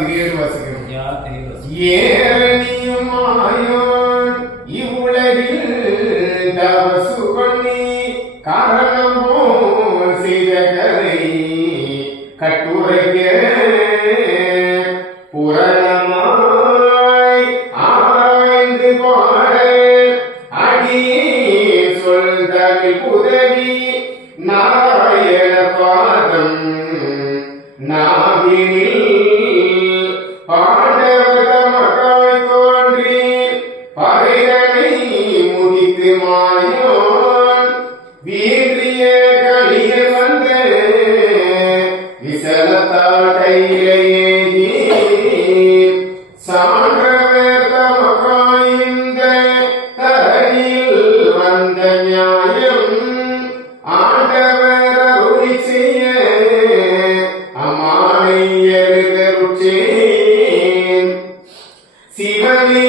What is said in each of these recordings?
திரியர் வாசிக்கணும் ஏரணியும் ஆயோ சான்றவேதமகாய்ந்த தரையில் வந்த நியாயம் ஆண்டவர் அருளி செய்ய அமானை சிவனே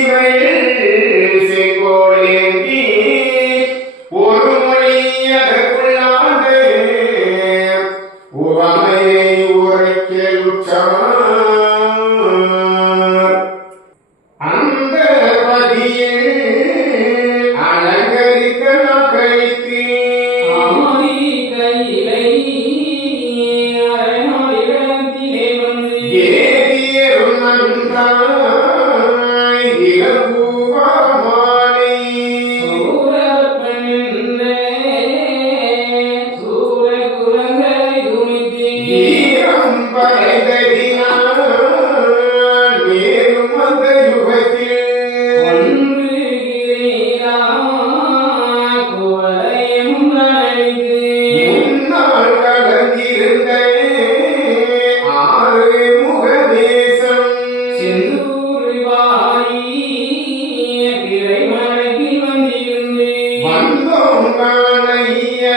Amen. عليّ